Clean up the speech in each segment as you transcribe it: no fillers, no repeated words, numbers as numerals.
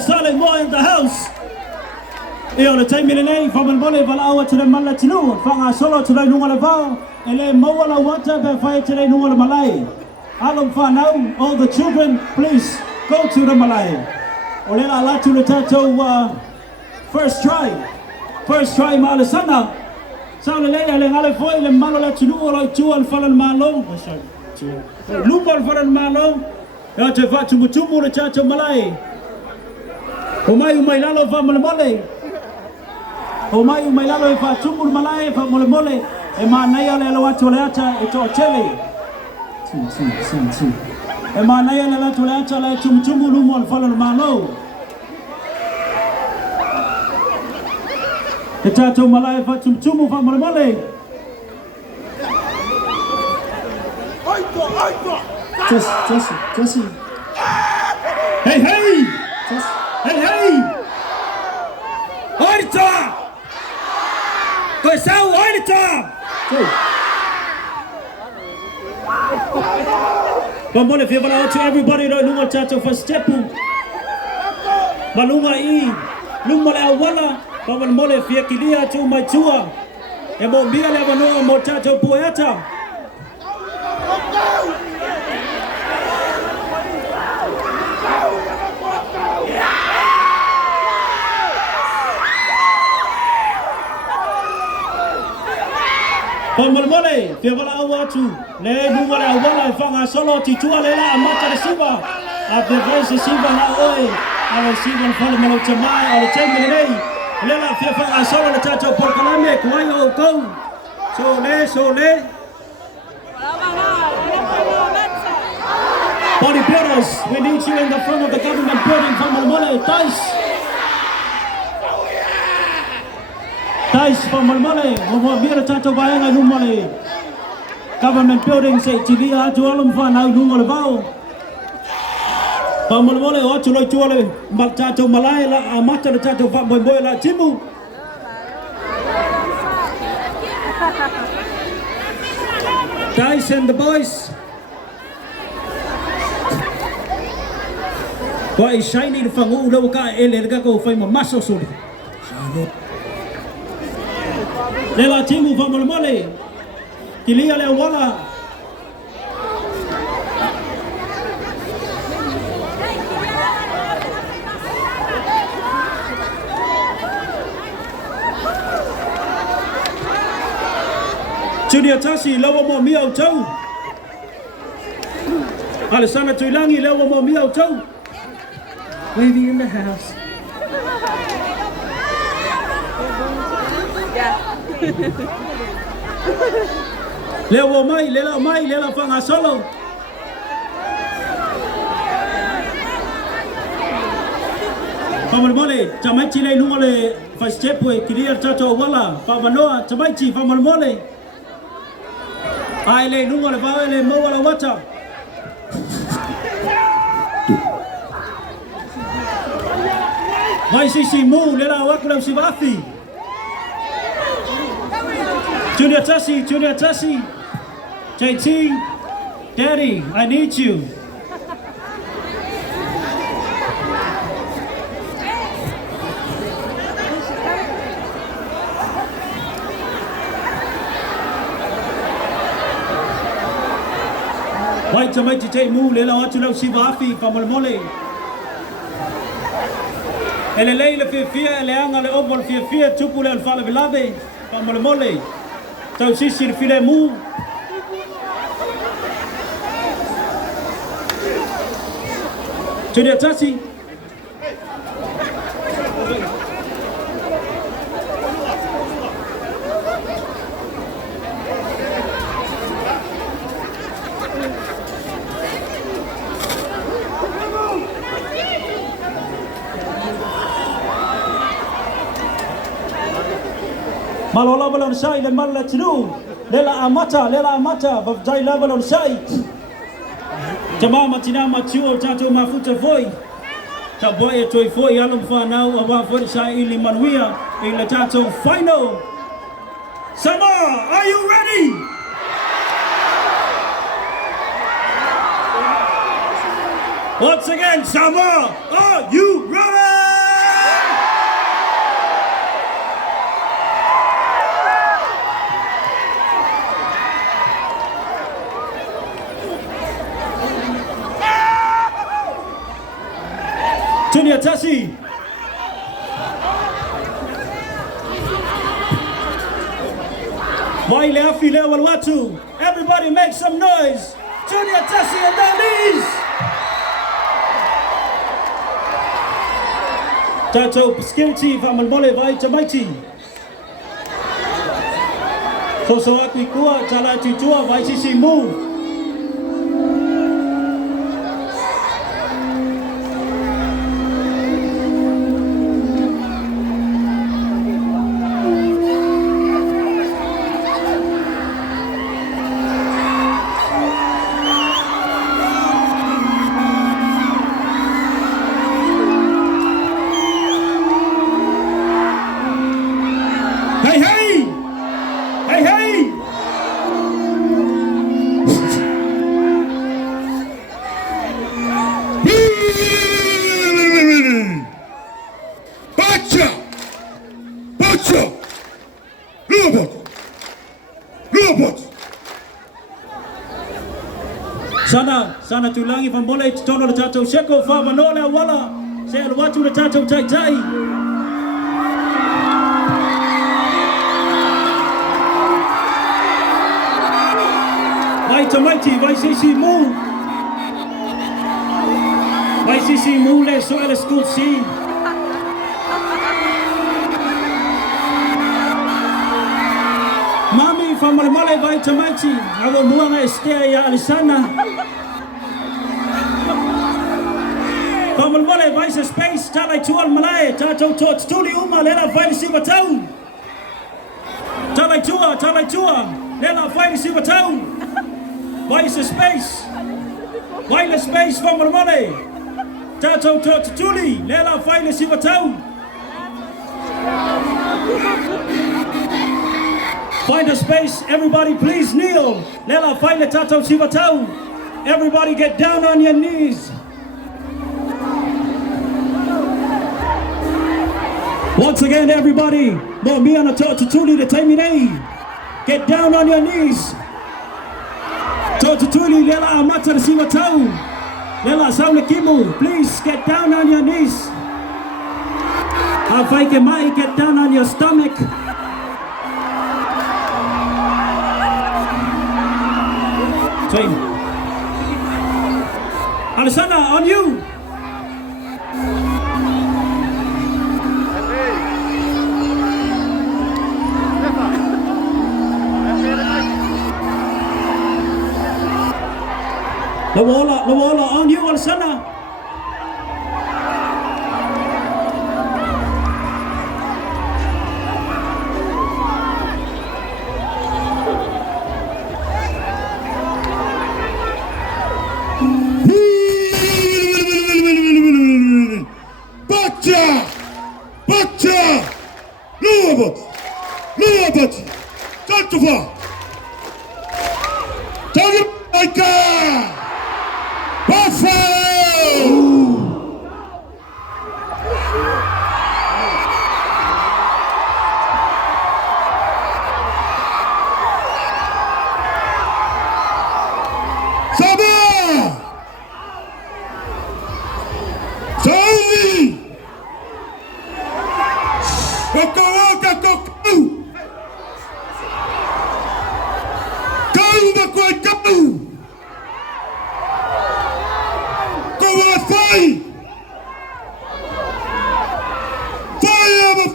selling more in the house. Io le taimi nei fa mal mole vala awa tele mala tinu fa nga solo tele nunga le vao ele mawala wata be fa tele nunga le malai. Alum fa now all the children please go to the malai. Ole la la to the tato first try mala sana. Sa le le ngale foi le malo la tinu o tu al fa le malo. Lumbal fa le malo. Ya te va tu mutumu le tato malai. Umay lalo fa mal mole. Umay lalo e fa tumul malai fa mole mole e ma naya le watu le ata e to chele si e ma naya le watu le ata le tumul lumol fa le malo e tato malai fa tumul fa mole mole Jesse hey Oita! Coisau oita! Vamos lá, viva lá to everybody do lunga chacho for step. Malunga lunga le awala, vamos mole fia kilia tu mai tua. E mo bia le vano mo chacho poeta. Vamos mole, fia vala awatu. Le lunga le awala fanga solo titua le la amata de siva. A devese siva na oi. A siva fala malo chamai, a chembe nei. Le la fia fanga solo le chacho por kalame kwai o kong. So le. Bodybuilders, we need you in the front of the government building. Vamos mole, Tais from Male, Momo Mira Tato Bayanga Lumale. Government building say Chilia to Alum Fan out Lumalavo. Pamalmole, Ochulo Chule, Matato Malaya, Amata Tato Boyla Timu. Tais and the boys. Why is shiny the Fangu Loka Elgago from a muscle suit? Lela timu fa mole kilia le wala Junior Tasi lawa mo miau tau Alessandra Tuilangi lawa mo miau tau Wavy in the house Lewa mai, lela fanga solo. Pamalmole, chamachi le nungole fastepwe kilia tato wala, pavanoa chamachi pamalmole. Ai le nungole vale mo wala wata. Vai sisi mu lela wakula sibafi. Junior Tassi, JT, Daddy, I need you. Why to make you take move, Lela watu na usibafi pamalmole. Ele leila fia ele anga le obol fia tupu le alfala bilabe pamalmole. Tau sisi file mu. Junior Tassi. Malola balon sai le malla tinu lela amata bavjai la balon sai jamaa matina machuo tato mafuta foi taboye toi foi alum fanau aba foi sai ili manuia ile tato final Samoa, are you ready? Once again, Samoa, are you ready? Junior Tassi. Waile afi leo walwatu. Everybody make some noise. Junior Tassi and Dalis. Tato Skilti Famalmole vai Jamaiti. So aku kuwa tala tutua vai sisi mu. Sana tulangi pambole tono tato sheko fa manola wala say watu na tato tai tai vai sisi mu le so ele school si mami famale vai tamaiti awo muanga estea ya alisana Famalmole vice space talai tual malai tato tot studio uma lela vai siva town talai tua lela vai siva town vice space Famalmole tato tot tuli lela vai siva town find a space everybody please kneel lela vai tato siva town everybody get down on your knees. Once again, everybody, me on the Totutuli the time get down on your knees. Totutuli, lela amata siva town. Lela saule kimu, please get down on your knees. Afaike mai, get down on your stomach. Same. Alessandra, on you. The wall on you, Alessandra. Bacha, Luabat, Tantufa, Tantufa, SAMOA, Saudi, Wakawaka Kokau, Kau Bakwai Kau, Kawafai, Fai, Ama,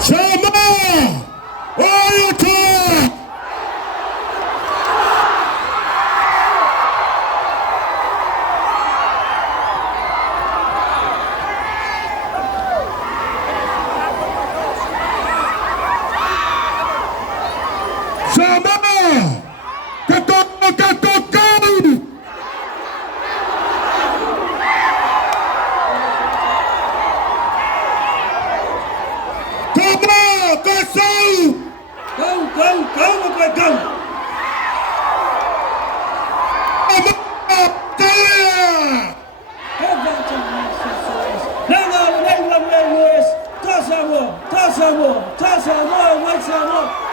SAMOA! Oyote! SAMOA! Katoka! SAMOA,